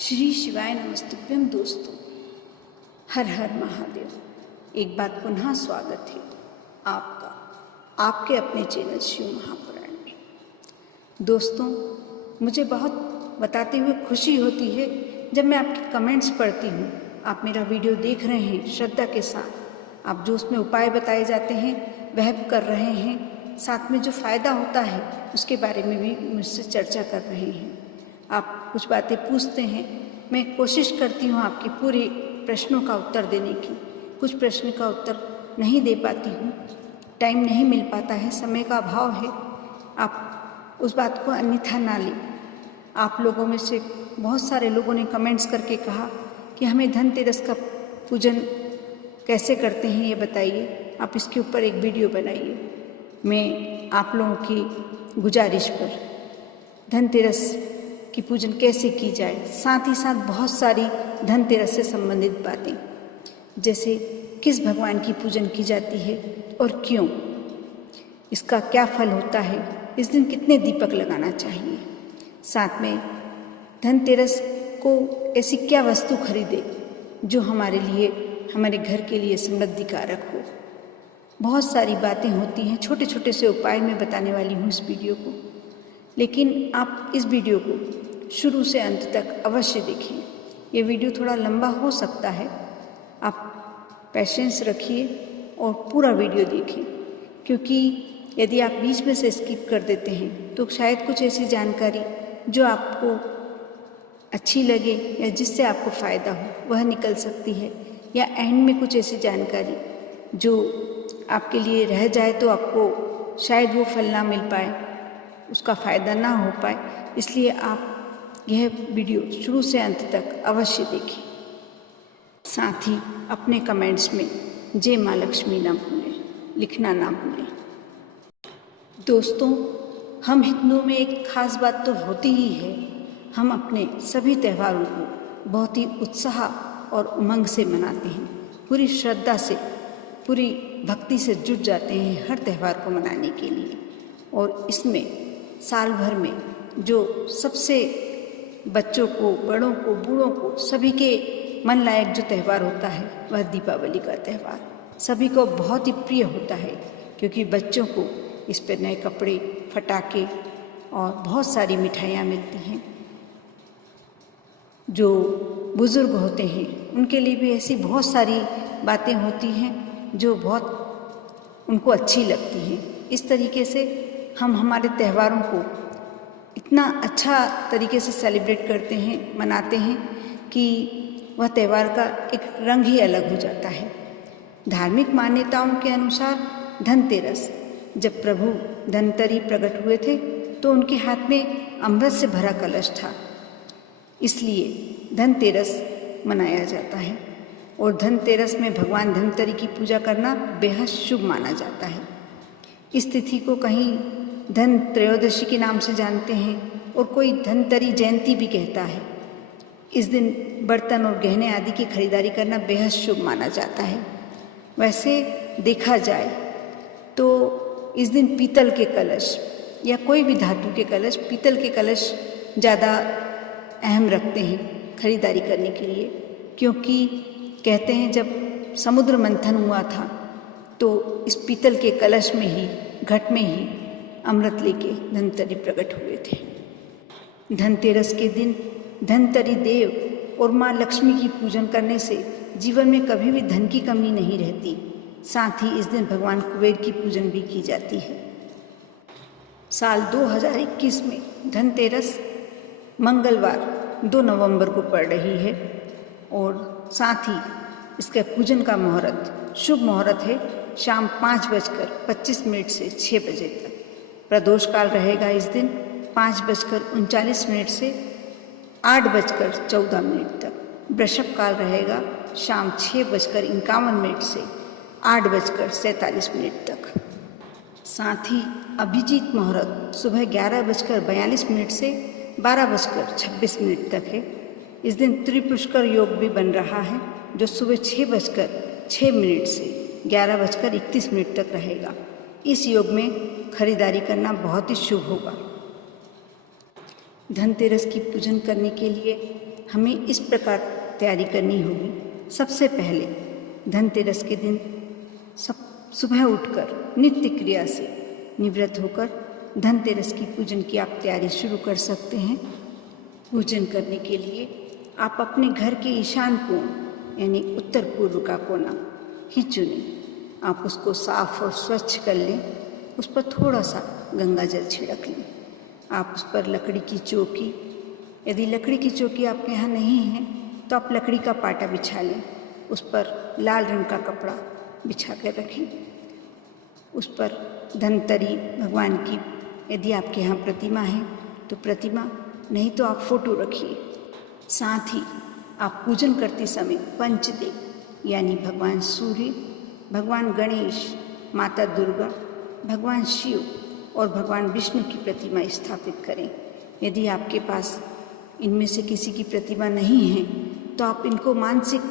श्री शिवाय नमस्तुभ्यम। दोस्तों, हर हर महादेव। एक बार पुनः स्वागत है आपका आपके अपने चैनल शिव महापुराण में। दोस्तों, मुझे बहुत बताते हुए खुशी होती है जब मैं आपके कमेंट्स पढ़ती हूँ। आप मेरा वीडियो देख रहे हैं श्रद्धा के साथ, आप जो उसमें उपाय बताए जाते हैं वह कर रहे हैं, साथ में जो फ़ायदा होता है उसके बारे में भी मुझसे चर्चा कर रहे हैं। आप कुछ बातें पूछते हैं, मैं कोशिश करती हूँ आपके पूरे प्रश्नों का उत्तर देने की। कुछ प्रश्न का उत्तर नहीं दे पाती हूँ, टाइम नहीं मिल पाता है, समय का अभाव है। आप उस बात को अन्यथा ना लें। आप लोगों में से बहुत सारे लोगों ने कमेंट्स करके कहा कि हमें धनतेरस का पूजन कैसे करते हैं ये बताइए, आप इसके ऊपर एक वीडियो बनाइए। मैं आप लोगों की गुजारिश पर धनतेरस की पूजन कैसे की जाए, साथ ही साथ बहुत सारी धनतेरस से संबंधित बातें, जैसे किस भगवान की पूजन की जाती है और क्यों, इसका क्या फल होता है, इस दिन कितने दीपक लगाना चाहिए, साथ में धनतेरस को ऐसी क्या वस्तु खरीदे जो हमारे लिए, हमारे घर के लिए समृद्धि कारक हो। बहुत सारी बातें होती हैं, छोटे छोटे से उपाय मैं बताने वाली हूँ इस वीडियो को। लेकिन आप इस वीडियो को शुरू से अंत तक अवश्य देखें। ये वीडियो थोड़ा लंबा हो सकता है, आप पेशेंस रखिए और पूरा वीडियो देखें, क्योंकि यदि आप बीच में से स्किप कर देते हैं तो शायद कुछ ऐसी जानकारी जो आपको अच्छी लगे या जिससे आपको फ़ायदा हो वह निकल सकती है, या एंड में कुछ ऐसी जानकारी जो आपके लिए रह जाए तो आपको शायद वो फल ना मिल पाए, उसका फ़ायदा ना हो पाए। इसलिए आप यह वीडियो शुरू से अंत तक अवश्य देखें। साथ ही अपने कमेंट्स में जय माँ लक्ष्मी ना भूलें, लिखना ना भूलें। दोस्तों, हम हिंदुओं में एक खास बात तो होती ही है, हम अपने सभी त्योहारों को बहुत ही उत्साह और उमंग से मनाते हैं, पूरी श्रद्धा से, पूरी भक्ति से जुट जाते हैं हर त्यौहार को मनाने के लिए। और इसमें साल भर में जो सबसे बच्चों को, बड़ों को, बूढ़ों को, सभी के मन लायक जो त्यौहार होता है वह दीपावली का त्यौहार सभी को बहुत ही प्रिय होता है, क्योंकि बच्चों को इस पर नए कपड़े, फटाके और बहुत सारी मिठाइयाँ मिलती हैं। जो बुज़ुर्ग होते हैं उनके लिए भी ऐसी बहुत सारी बातें होती हैं जो बहुत उनको अच्छी लगती हैं। इस तरीके से हम हमारे त्योहारों को इतना अच्छा तरीके से सेलिब्रेट करते हैं, मनाते हैं कि वह त्यौहार का एक रंग ही अलग हो जाता है। धार्मिक मान्यताओं के अनुसार धनतेरस, जब प्रभु धनतरी प्रकट हुए थे तो उनके हाथ में अमृत से भरा कलश था, इसलिए धनतेरस मनाया जाता है। और धनतेरस में भगवान धनतरी की पूजा करना बेहद शुभ माना जाता है। इस तिथि को कहीं धन त्रयोदशी के नाम से जानते हैं और कोई धनतरी जयंती भी कहता है। इस दिन बर्तन और गहने आदि की खरीदारी करना बेहद शुभ माना जाता है। वैसे देखा जाए तो इस दिन पीतल के कलश या कोई भी धातु के कलश, पीतल के कलश ज़्यादा अहम रखते हैं खरीदारी करने के लिए, क्योंकि कहते हैं जब समुद्र मंथन हुआ था तो इस पीतल के कलश में ही, घट में ही अमृत लेके धनतरी प्रकट हुए थे। धनतेरस के दिन धनतरी देव और माँ लक्ष्मी की पूजन करने से जीवन में कभी भी धन की कमी नहीं रहती। साथ ही इस दिन भगवान कुबेर की पूजन भी की जाती है। साल 2021 में धनतेरस मंगलवार 2 नवंबर को पड़ रही है और साथ ही इसका पूजन का मुहूर्त, शुभ मुहूर्त है शाम 5:25 से 6 बजे तक। प्रदोष काल रहेगा इस दिन 5:39 से 8:14 तक। वृषभ काल रहेगा शाम 6:51 से 8:47 तक। साथ ही अभिजीत मुहूर्त सुबह 11:42 से 12:26 तक है। इस दिन त्रिपुष्कर योग भी बन रहा है जो सुबह 6:06 से 11:31 तक रहेगा। इस योग में खरीदारी करना बहुत ही शुभ होगा। धनतेरस की पूजन करने के लिए हमें इस प्रकार तैयारी करनी होगी। सबसे पहले धनतेरस के दिन सब सुबह उठकर नित्य क्रिया से निवृत्त होकर धनतेरस की पूजन की आप तैयारी शुरू कर सकते हैं। पूजन करने के लिए आप अपने घर के ईशान कोण यानी उत्तर पूर्व का कोना ही चुनें। आप उसको साफ और स्वच्छ कर लें। उस पर थोड़ा सा गंगा जल छिड़क लें। आप उस पर लकड़ी की चौकी, यदि लकड़ी की चौकी आपके यहाँ नहीं है तो आप लकड़ी का पाटा बिछा लें। उस पर लाल रंग का कपड़ा बिछा कर रखें। उस पर धनतरी भगवान की, यदि आपके यहाँ प्रतिमा है तो प्रतिमा, नहीं तो आप फोटो रखिए। साथ ही आप पूजन करते समय पंचदेव यानी भगवान सूर्य, भगवान गणेश, माता दुर्गा, भगवान शिव और भगवान विष्णु की प्रतिमा स्थापित करें। यदि आपके पास इनमें से किसी की प्रतिमा नहीं है तो आप इनको मानसिक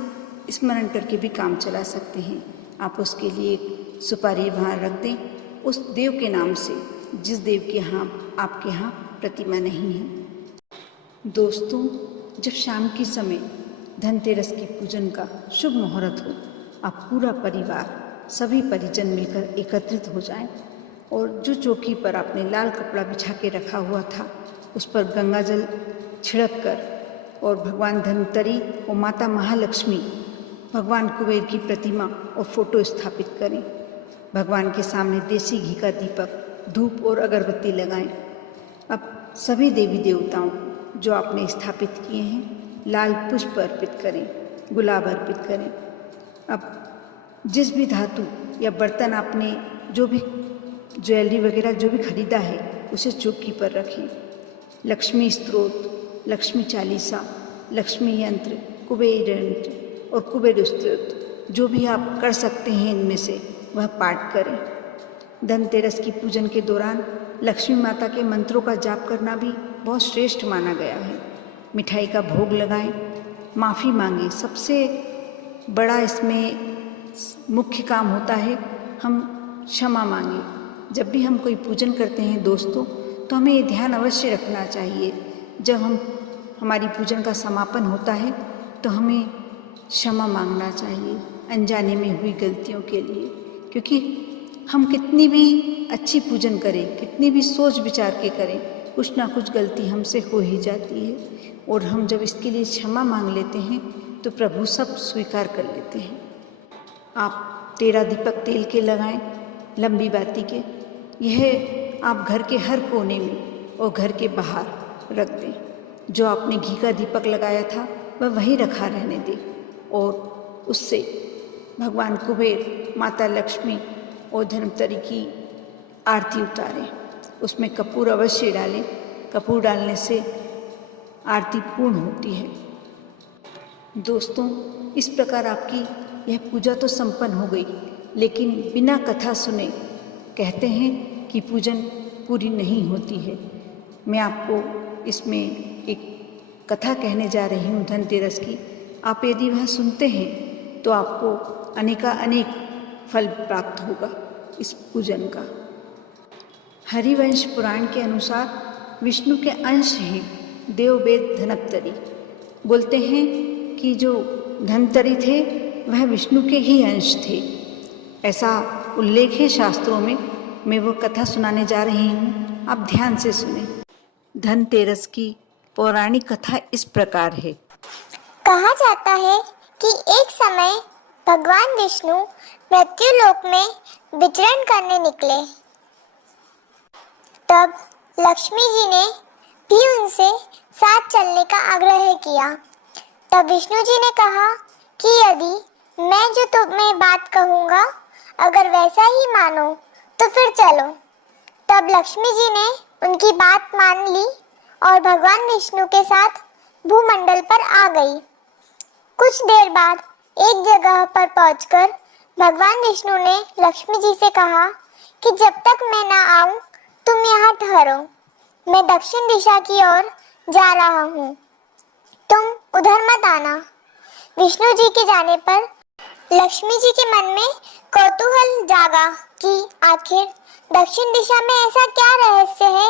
स्मरण करके भी काम चला सकते हैं। आप उसके लिए एक सुपारी वहाँ रख दें उस देव के नाम से जिस देव के यहाँ आपके यहाँ प्रतिमा नहीं है। दोस्तों, जब शाम के समय धनतेरस की पूजन का शुभ मुहूर्त हो, आप पूरा परिवार, सभी परिजन मिलकर एकत्रित हो जाएं और जो चौकी पर आपने लाल कपड़ा बिछा के रखा हुआ था उस पर गंगा जल छिड़क कर और भगवान धनवंतरी और माता महालक्ष्मी, भगवान कुबेर की प्रतिमा और फोटो स्थापित करें। भगवान के सामने देसी घी का दीपक, धूप और अगरबत्ती लगाएं। अब सभी देवी देवताओं जो आपने स्थापित किए हैं लाल पुष्प अर्पित करें, गुलाब अर्पित करें। अब जिस भी धातु या बर्तन आपने जो भी ज्वेलरी वगैरह जो भी खरीदा है उसे चौकी पर रखें। लक्ष्मी स्तोत्र, लक्ष्मी चालीसा, लक्ष्मी यंत्र, कुबेर यंत्र और कुबेर स्तोत्र जो भी आप कर सकते हैं इनमें से वह पाठ करें। धनतेरस की पूजन के दौरान लक्ष्मी माता के मंत्रों का जाप करना भी बहुत श्रेष्ठ माना गया है। मिठाई का भोग लगाएं, माफ़ी मांगें। सबसे बड़ा इसमें मुख्य काम होता है हम क्षमा मांगें। जब भी हम कोई पूजन करते हैं दोस्तों, तो हमें ये ध्यान अवश्य रखना चाहिए, जब हमारी पूजन का समापन होता है तो हमें क्षमा मांगना चाहिए अनजाने में हुई गलतियों के लिए। क्योंकि हम कितनी भी अच्छी पूजन करें, कितनी भी सोच विचार के करें, कुछ ना कुछ गलती हमसे हो ही जाती है। और हम जब इसके लिए क्षमा मांग लेते हैं तो प्रभु सब स्वीकार कर लेते हैं। आप 13 दीपक तेल के लगाएं, लंबी बाती के। यह आप घर के हर कोने में और घर के बाहर रख दें। जो आपने घी का दीपक लगाया था वह वहीं रखा रहने दें और उससे भगवान कुबेर, माता लक्ष्मी और धनवंतरी की आरती उतारें। उसमें कपूर अवश्य डालें। कपूर डालने से आरती पूर्ण होती है। दोस्तों, इस प्रकार आपकी यह पूजा तो संपन्न हो गई, लेकिन बिना कथा सुने कहते हैं कि पूजन पूरी नहीं होती है। मैं आपको इसमें एक कथा कहने जा रही हूँ धनतेरस की। आप यदि वह सुनते हैं तो आपको अनेक फल प्राप्त होगा इस पूजन का। हरिवंश पुराण के अनुसार विष्णु के अंश हैं देववेद धनवंतरी। बोलते हैं कि जो धनवंतरी थे वह विष्णु के ही अंश थे, ऐसा उल्लेख है शास्त्रों में। मैं वो कथा सुनाने जा रही हूँ, आप ध्यान से सुने। धनतेरस की पौराणिक कथा इस प्रकार है। कहा जाता है कि एक समय भगवान विष्णु मृत्युलोक में विचरण करने निकले। तब लक्ष्मी जी ने भी उनसे साथ चलने का आग्रह किया। तब विष्णु जी ने कहा कि यदि मैं जो तुम्हें बात कहूँगा अगर वैसा ही मानो तो फिर चलो। तब लक्ष्मी जी ने उनकी बात मान ली और भगवान विष्णु के साथ भूमंडल पर आ गई। कुछ देर बाद एक जगह पर पहुंचकर भगवान विष्णु ने लक्ष्मी जी से कहा कि जब तक मैं ना आऊं तुम यहाँ ठहरो, मैं दक्षिण दिशा की ओर जा रहा हूँ, तुम उधर मत आना। विष्णु जी के जाने पर लक्ष्मी जी के मन में कौतूहल जागा कि आखिर दक्षिण दिशा में ऐसा क्या रहस्य है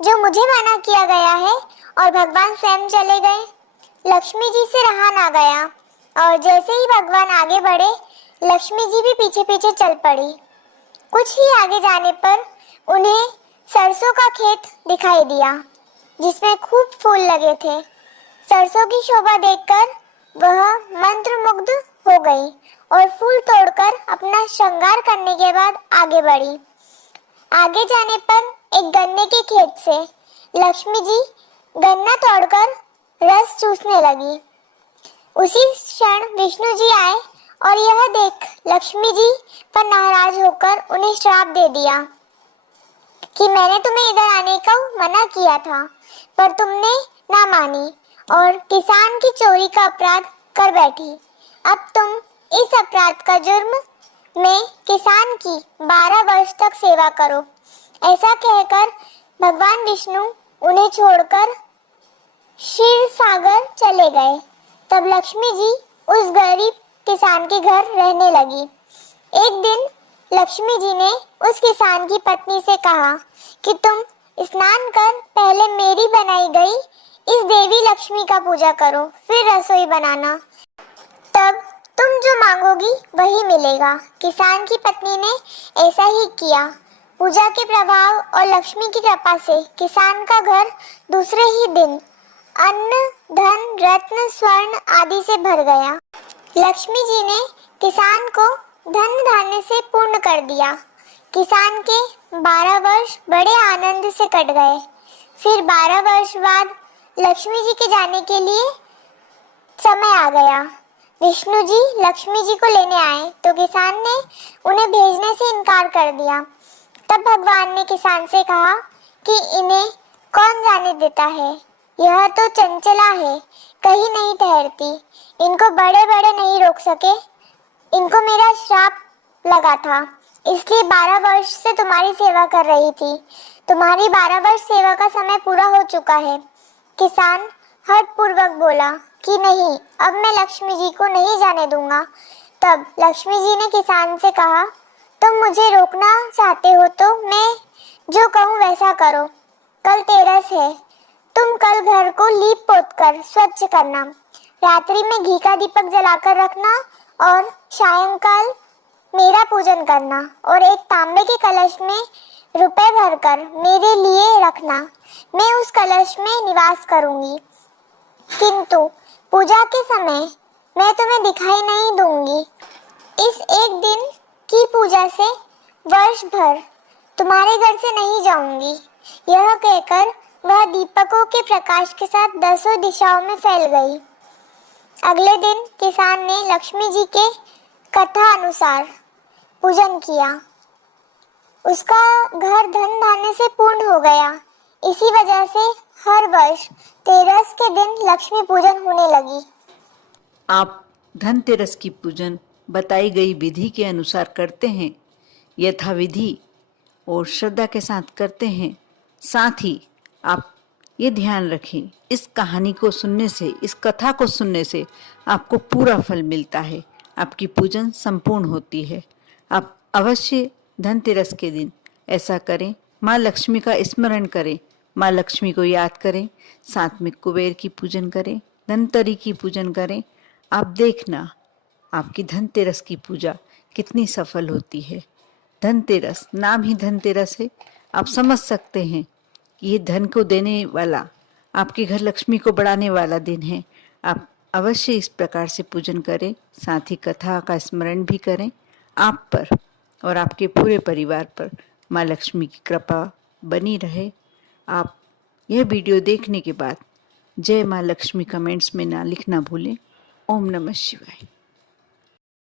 जो मुझे मना किया गया है और भगवान स्वयं चले गए। लक्ष्मी जी से रहा ना गया और जैसे ही भगवान आगे बढ़े, लक्ष्मी जी भी पीछे पीछे चल पड़ी। कुछ ही आगे जाने पर उन्हें सरसों का खेत दिखाई दिया जिसमें खूब फूल लगे थे। सरसों की शोभा देखकर वह मंत्रमुग्ध हो गई और फूल तोड़कर अपना श्रृंगार करने के बाद आगे बढ़ी। आगे जाने पर एक गन्ने के खेत से लक्ष्मी जी गन्ना तोड़कर रस चूसने लगी। उसी क्षण विष्णु जी आए और यह देख लक्ष्मी जी पर नाराज होकर उन्हें श्राप दे दिया कि मैंने तुम्हें इधर आने का मना किया था, पर तुमने ना मानी और किसान की चोरी का अपराध कर बैठी। अब तुम इस अपराध का जुर्म में किसान की 12 वर्ष तक सेवा करो। ऐसा कहकर भगवान विष्णु उन्हें छोड़कर क्षीर सागर चले गए। तब लक्ष्मी जी उस गरीब किसान के घर रहने लगी। एक दिन लक्ष्मी जी ने उस किसान की पत्नी से कहा कि तुम स्नान कर पहले मेरी बनाई गई इस देवी लक्ष्मी का पूजा करो, फिर रसोई बनाना, तब तुम जो मांगोगी वही मिलेगा। किसान की पत्नी ने ऐसा ही किया। पूजा के प्रभाव और लक्ष्मी की कृपा से किसान का घर दूसरे ही दिन अन्न, धन, रत्न, स्वर्ण आदि से भर गया। लक्ष्मी जी ने किसान को धन धान्य से पूर्ण कर दिया। किसान के 12 वर्ष बड़े आनंद से कट गए। फिर 12 वर्ष बाद लक्ष्मी जी के जाने के लिए समय आ गया। विष्णु जी लक्ष्मी जी को लेने आए तो किसान ने उन्हें भेजने से इनकार कर दिया। तब भगवान ने किसान से कहा कि इन्हें कौन जाने देता है, यह तो चंचला है, कहीं नहीं ठहरती, इनको बड़े बड़े नहीं रोक सके। इनको मेरा श्राप लगा था, इसलिए 12 वर्ष से तुम्हारी सेवा कर रही थी। तुम्हारी 12 वर्ष सेवा का समय पूरा हो चुका है। किसान हठ पूर्वक बोला कि नहीं, अब मैं लक्ष्मी जी को नहीं जाने दूंगा। तब लक्ष्मी जी ने किसान से कहा, तुम मुझे रोकना चाहते हो तो मैं जो कहूँ वैसा करो। कल तेरस है, तुम कल घर को लीप पोत कर स्वच्छ करना, रात्रि में घी का दीपक जलाकर रखना और सायंकाल मेरा पूजन करना और एक तांबे के कलश में रुपए भरकर मेरे लिए रखना। मैं उस कलश में निवास करूंगी, किंतु पूजा के समय मैं तुम्हें दिखाई नहीं दूंगी। इस एक दिन की पूजा से वर्ष भर तुम्हारे घर से नहीं जाऊंगी। यह कहकर वह दीपकों के प्रकाश के साथ 10 दिशाओं में फैल गई। अगले दिन किसान ने लक्ष्मी जी के कथा अनुसार पूजन किया। उसका घर धन धान्य से पूर्ण हो गया। इसी वजह से हर वर्ष तेरस के दिन लक्ष्मी पूजन होने लगी। आप धनतेरस की पूजन बताई गई विधि के अनुसार करते हैं, यथाविधि और श्रद्धा के साथ करते हैं। साथ ही आप ये ध्यान रखें, इस कहानी को सुनने से, इस कथा को सुनने से आपको पूरा फल मिलता है, आपकी पूजन संपूर्ण होती है। आप अवश्य धनतेरस के दिन ऐसा करें, माँ लक्ष्मी का स्मरण करें, माँ लक्ष्मी को याद करें, साथ में कुबेर की पूजन करें, धनवंतरी की पूजन करें। आप देखना आपकी धनतेरस की पूजा कितनी सफल होती है। धनतेरस, नाम ही धनतेरस है, आप समझ सकते हैं कि ये धन को देने वाला, आपके घर लक्ष्मी को बढ़ाने वाला दिन है। आप अवश्य इस प्रकार से पूजन करें, साथ ही कथा का स्मरण भी करें। आप पर और आपके पूरे परिवार पर माँ लक्ष्मी की कृपा बनी रहे। आप यह वीडियो देखने के बाद जय माँ लक्ष्मी कमेंट्स में ना लिखना भूलें। ओम नमः शिवाय।